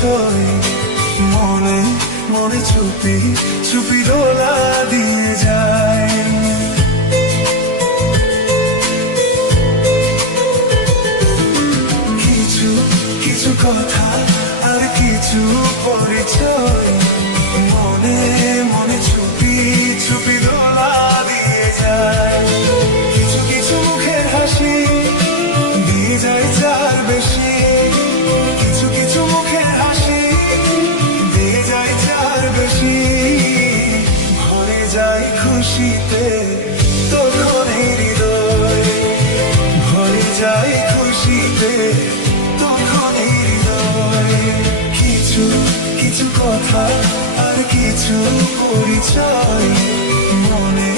পরিচয় মনে মনে চুপি চুপি দোলা দিয়ে যায়। কিছু কিছু কথা আর কিছু পরিচয় মনে মনে চুপি চুপি দোলা দিয়ে যায়। কিছু কিছু মুখের হাসি দিয়ে যায় যার বেশি, কিছু কিছু মুখের হাসি দিয়ে যায় যার বেশি। ভরে যায় খুশিতে তখন হৃদয়, ভরে যায় খুশিতে তখন হৃদয়। কিছু কিছু কথা আর কিছু পরিচয় মনে